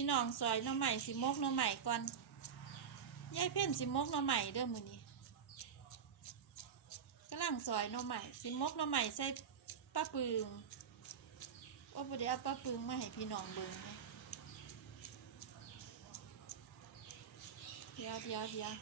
พี่น้องซอยน้องใหม่สิมกน้องใหม่ก่อนยายเพ่นสิมกน้องใหม่เด้อมือนี้กำลังซอยน้องใหม่สิมกน้องใหม่ใส่ป้าปึงว่าบ่ได้เอาป้าปึงมาให้พี่น้องเบิ่งนะเดี๋ยวเดี๋ยวเดี๋ยว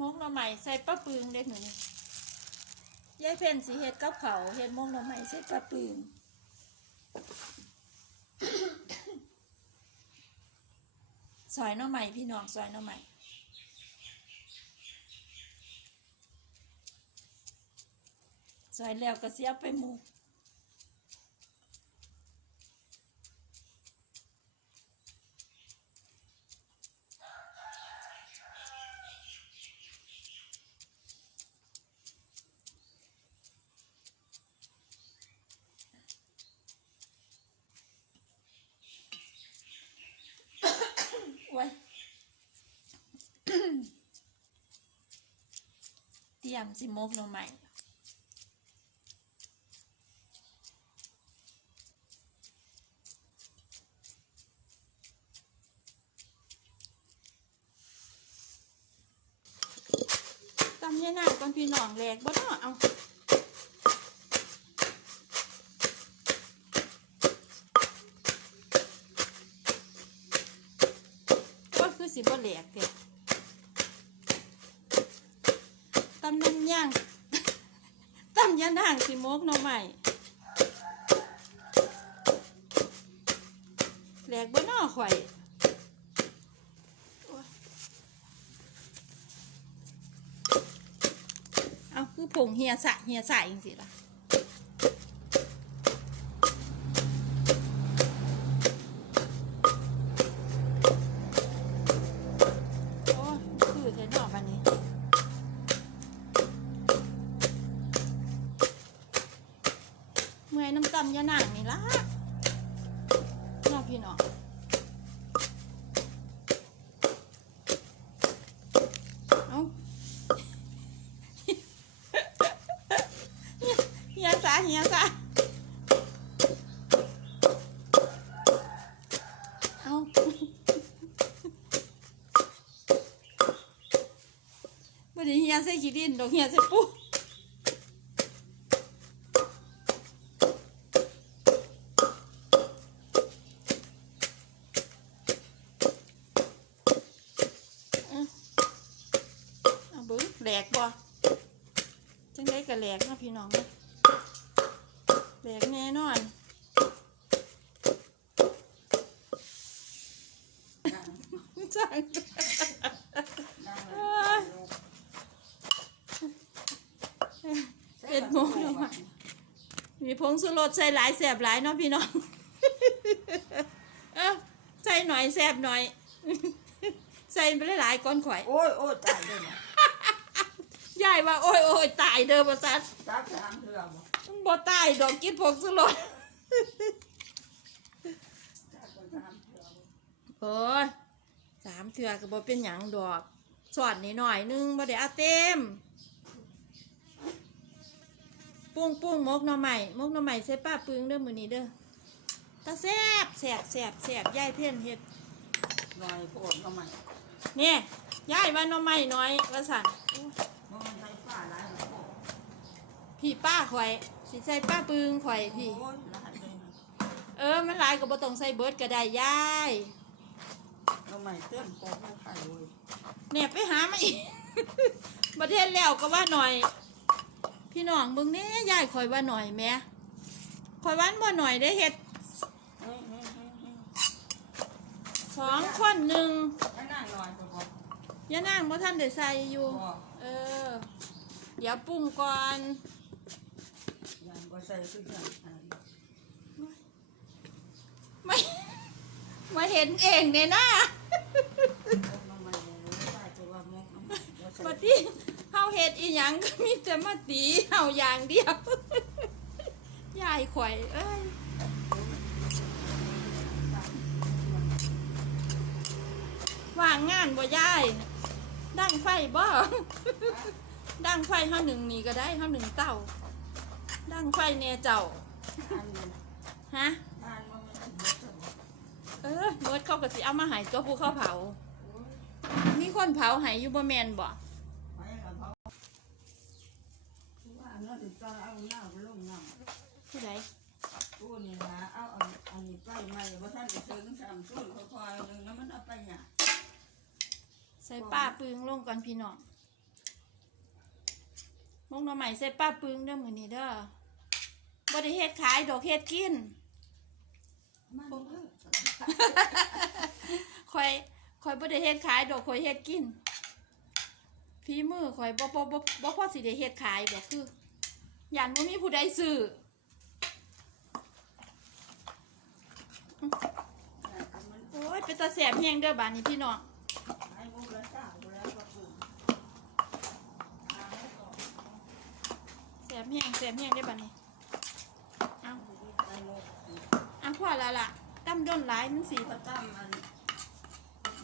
มกน้องใหม่ใส่ป้าปึงเด้อมือนี้ ยายเพนสีเห็ดกับเขาเห็ดมงหน่อไม้ใส่ปลาปืนซอยหน่อไม้พี่น้องซอยหน่อไม้ซอยแล้วก็เสียไปหมูไว้ เตรี ยมสิมกหน่อไม้ตำยายนางก่อนพี่น้องแหลกบ่เนาะเอาว่า ตำน้ำย่างตำยันางสิมกหน่อใหม่แหลกบ่นอข่อยโอ๊ยเอาคือผงเฮียสะเฮียสะจริงสิล่ะ เฮียซาเฮียซาเอาบ่ได้เฮียใส่ขี้ดินดอกเฮียใส่ปูเอาเบิ้งแหลกบ่จังได้ก็แหลกนะพี่น้องนะ แหลกแน่นอนจังเอ็ดโมงแล้วอะมีผงสุรสใส่หลายแสบหลายเนาะพี่น้องเออใส่หน่อยแสบหน่อย ใส่ไปหลายๆก้อนข่อย โอ้ยโอ้ยตายเลยนะยายว่า โอ้ยโอ้ยตายเด้อประสันจับสามเทือบ่ บ่ตายดอกกินผงสุรสจับสามเทือบ่โอ้ยสามเถื่อก็บ่เป็นหยังดอกสอนนิดหน่อยๆนึงบ่ได้เอาเต็ม ปุ้งปุ้งมกหน่อใหม่มกหน่อใหม่ใส่ป้าปึงเด้อมื้อนี้เด้อตาแซ่บแซ่บแซ่บแซ่บยายเพี้ยนเฮ็ดหน่อยโผล่เข้ามาเนี่ยยายว่าหน่อใหม่น้อยว่าสั่นมันใช้ฝ้าหลายหน่อยพี่ป้าข่อย สิใส่ป้าปึงข่อยพี่ โอ้ยหลายเลยนะเออมันหลายก็บ่ต้องใส่เบิดก็ได้ยายทำไมเต้นโป๊ะไม่ไข่เลยเนี่ยไปหามาอีก ประเทศแล้วก็ว่าหน่อย พี่น้องเบิ่งแนี่ยายคอยว่าหน่อยแหม่คอยวันบ่หน่อยได้เฮ็ดเฮ้ยเฮ้ยเฮ้ยเฮ้ยสองคนหนึ่งให้นั่งหน่อยบ่ย่านางบ่ท่านได้ใส่อยู่บ่เออ เดี๋ยวปรุงก่อน ยังบ่ใส่ขึ้นกันอันนี้ไม่มาเห็นเองเนี่ยนะมกน้ำมันเลยได้ตัวว่ามกน้ำมันบ่ใส่บัดนี้เฮาเฮ็ดอีหยังก็มีแต่มาตีเฮาอย่างเดียวยายข่อยเอ้ยว่างงานบ่ยายดังไฟบ่ดังไฟเฮาหนึ่งนี่ก็ได้เฮาหนึ่งเต้า ดัตั้งไฟแน่เจ้าอันนี้ฮะทานมันไม่ถึงจะเออรถเขาก็สิเอามาใหายตัวผู้เขาเผาโอ้ยมีคนเผาใหายอยู่บ่แมนบ่ไปกับเขาว่าเนื้อถึงตอนเอาหน้าไปลงน้ำผู้ใดตู้นี่นะเอาอันอันนี้ไปใหม่ว่าท่านจะถึงสามตู้ค่อยๆหนึ่งแล้วมันเอาไปเนี่ยใส่ป้าปึงลงก่อนพี่น้องมงหน่อใหม่ใส่ป้าปึงเด้อมื้อนี้เด้อ บ่ได้เฮ็ดขายดอกเฮ็ดกินมันเลิกข่อยข่อยบ่ได้เฮ็ดขายดอกข่อยเฮ็ดกินฝีมือข่อยบ่บ่บ่บ่พอสิได้เฮ็ดขายบ่คือยันบ่มีผู้ใดซื้อมันโอ้ยเป็นตาแสบแฮงเด้อบาดนี้พี่น้องให้มุกละเจ้าแล้วก็ปลูกหาให้ต่อแสบแฮงแสบแฮงได้อบาดนี้เอา ไปมุก เอาพอและล่ะตั้มด้นหลายมันสิพระตั้มมัน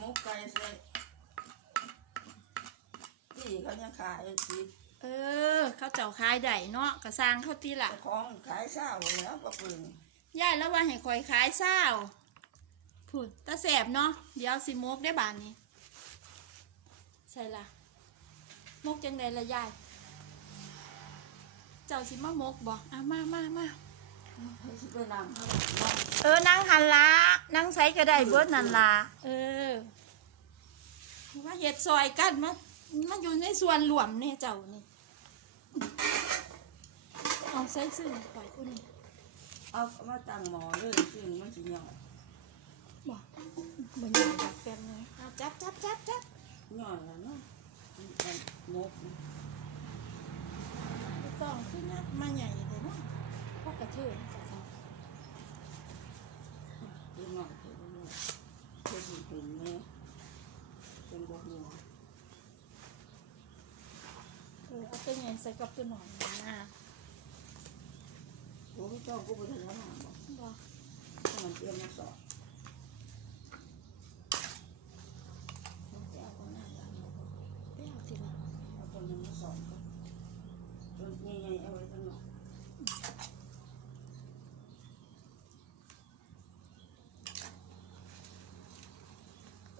มุกไก่ใส่ที่เขายังขายสิเออเขาเจ้าขายได้เนาะก็สร้างเขาตีละของขายเศร้าแล้วก็ปึงยายแล้วว่าให้ข่อยขายเศร้าพูดตาแสบเนาะเดี๋ยวสิมกได้บานนี้ใช่ละมกจังไดละยาย เจ้าสิมามกบ่อะมามามาให้สิ ไปนำเขาเออนั่งหันละนั่งใช้ก็ได้เบิดนั่นละเออว่าเฮ็ดซอยกันมามันอยู่ในส่วนรวมเนี่ยเจ้านี่เอาใส่ซึ่งปล่อยอุ่นเอามาตั้งหมอเลยซึ่งมันสิเหนียวบ่บ่ยากแบบแป๊บนึงเอาจับจับจับจับเหนียวแล้วเนาะมันมุกไปส่องขึ้นนัดมาใหญ่เลยเนาะพว กระเทือนจะส่องเป็นหน่อยเป็นหน่อยเป็นหินหินเนี่ยเป็นบวกหัวเออเอาตัวใหญ่ใส่กับตัวหน่อยนะโอ้ยเจ้ากูไปถึงแล้วหาบอกบ่มันเตรียมมาสอบเอาคนหน้าตามาบอก ไปเอาทีละ เอาคนนั้นมาสอบก็จนใหญ่ๆเอาไว้ข้างนอก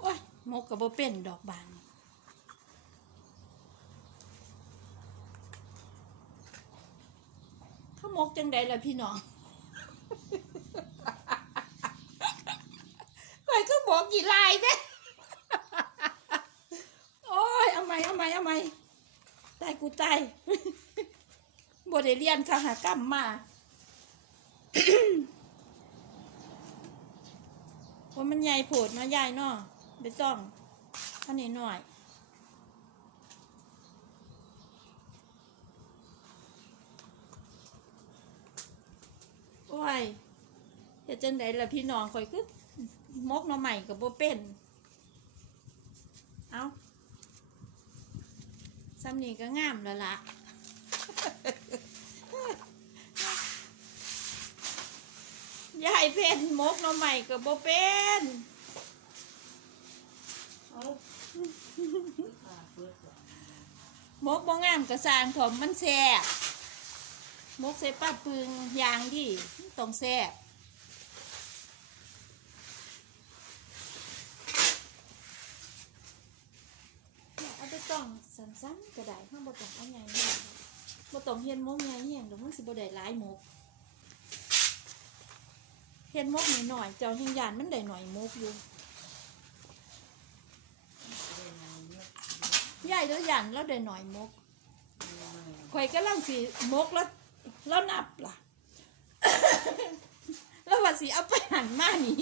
โอ้ย มกกับบ่เป็นดอกบานเขามกจังใดล่ะพี่น้องไปก็บอกกี่ลายเด้โอ้ยเอาไหมเอาไหมเอาไหมตายกูตายบ่ได้เรียนคหกรรมมาว่ามันใหญ่โผดเนาะใหญ่เนาะ ไปจ้องอันนี้หน่อยโอ้ยเฮ็ดจังไดล่ะพี่น้องข่อยคือมกหน่อใหม่กับบ่เป็นเอาซ้ำนี่ก็งามแล้วล่ะยายเป็นมกหน่อใหม่กับบ่เป็น เอาขาเปิดก่อน มกบ่งามกระสางผมมันแซ่บมกใส่ป้าปึงยางดิต้องแซ่บเอาไปต้องสั้นๆก็ได้ห้าบ่ต้องเอาใหญ่มากบ่ต้องเฮ็ดมกใหญ่แฮงเดี๋ยวมันสิบ่ได้หลายมกเฮ็ดมกหน่อยๆเจ้าแห่งยานมันได้หน่อยมกอยู่ยาย แล้วยันแล้วได้หน่อยมกข่อยก็ลังสิมกแล้วแล้วนับล่ะ แล้วว่าสิเอาไปหันมานี่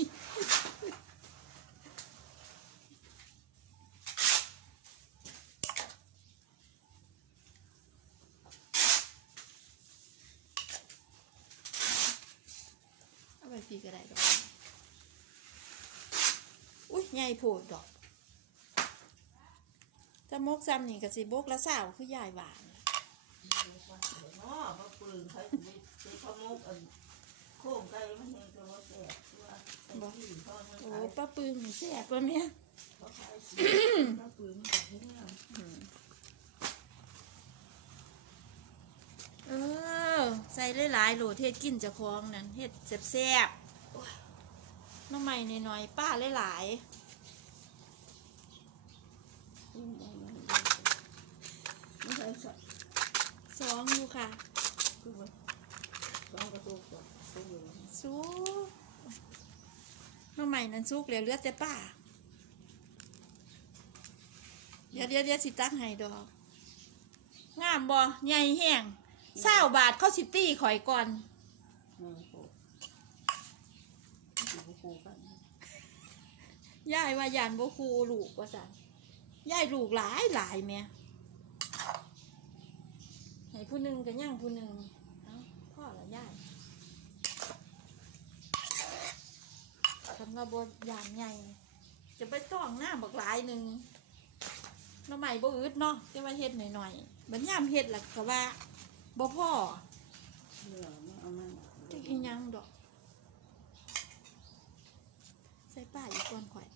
เอาไปพีก็ได้ดอก อุ้ยใหญ่โพดดอก ถ้ามกซ้ำนี่ก็สิบกละสาวคือยายหวานเนาะพระปืนใครจะไปใช้พระมุกอันโค้งไก่มันเห็นตัวแสบตัวไอ้ที่เขามันโอ้ขายป้าปืนแซ่บป่ะแม่เขาขายสีพระปืนกับที่เนี่ยเอเออ ใส่หลายๆโหลดเฮ็ดกินเจะคลองนั่นเฮ็ดแซ่บๆโอ้ยน้ำใหม่หน่อยๆป้าหลายไม่ใช่สัตว์ ๆ สองอยู่ค่ะคือว่าสองกระตุกตัวตัวอยู่ซุกน้ำใหม่นั่นซุกเหลือเลือดแต่ป้าเดี๋ยวเดี๋ยวเดี๋ยวสิตักให้ดอก งามบ่ใหญ่แห้งเศร้าบาทเข้าสิตี้ข่อยก่อนเงินโคอยู่คู่กันยายว่ายานบ่คูลูกว่าซั่นยายลูกหลายหลายแม่ให้ ผู้หนึงก็ย่างผู้หนึงเอ้าพ่อละยายคำว่าบ่ยานใหญ่ จะไปต้องหน้าบักหลายหนึ่งหน้ำใหม่บ่อึดเนาะจะมาเฮ็ดหน่อยๆบัดยามเฮ็ดล่ะก็ว่าบ่พ่อเหลือไม่เอามันจักอีหยังดอก ใส่ป้าอีกก่อนข่อย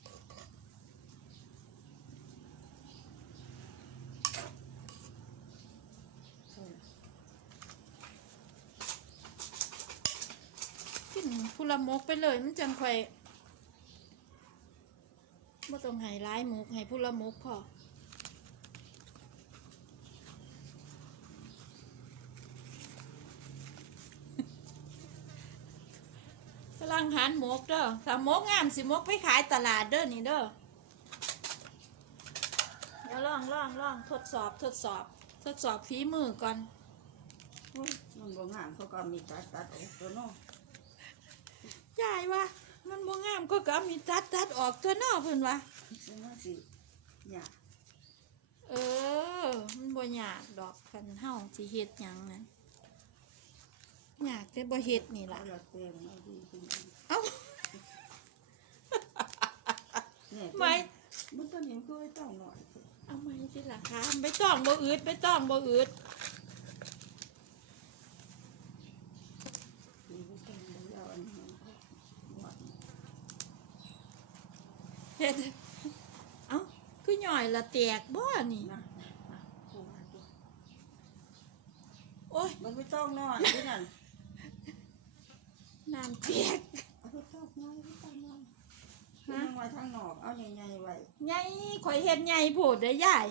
กินพุ ละมกไปเลย มันจังค่อยบ่ต้องให้ร้ายหมกให้พุละมกพอกำลังหันหมกเด้อถ้าหมกงามสิหมกไปขายตลาดเด้อนี่เด้อเดี๋ยวลองลองลองทดสอบทดสอบ ทดสอบฝีมือก่อน มันบ่งามเขาก็มีตัดตัดออกตัวเนาะ ยายว่า มันบ่งามก็ก็มีตัดตัดออกตัวนอกเพิ่นว่าซึ่งว่าสิเนี่ยเออ มันบ่ยากดอกคันเฮาสิเฮ็ดหยังนั้นยากแต่บ่เฮ็ดนี่เราล่ะเราเต็มเราดีจริงเอ้าๆเนี่ยไม่มันต้นนี้ก็ไม่ต้องหน่อยเอาไม้สิล่ะคะไปต้องบ่อืดไปต้องบ่อืดดีก็ต้องเดี๋ยวอันนี้หวาน เฮ็ดเอ้าคือย่อยละแตกบ่นี่นะนะกูว่าตัวโอ้ยมันไม่ต้องนอนที่นั่นน้ำแตกเอาไปต้องนอนไม่ต้องนอนนั่งไว้ทางนอกเอาใหญ่ๆไว้ใหญ่ข่อยเฮ็ดใหญ่โพดเด้อยาย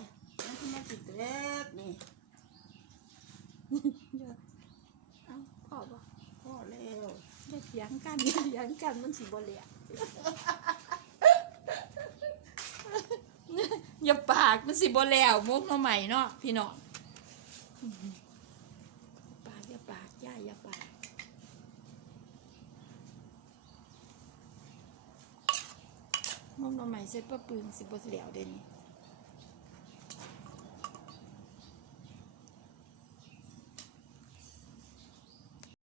นั่นคือมันติดเล็กนี่เอ้าพ่อบ่พ่อเร็วอย่าเถียงกันอย่าเถียงกันมันสิบ่เหลีย อย่าปากมันสิบ่แล้วมุกเนาะใหม่เนาะพี่น้องปากอย่าปากย่าอย่าปากมุกเนาะใหม่เสร็จปะปืนสิบ่แล้วเดี๋ยวนี้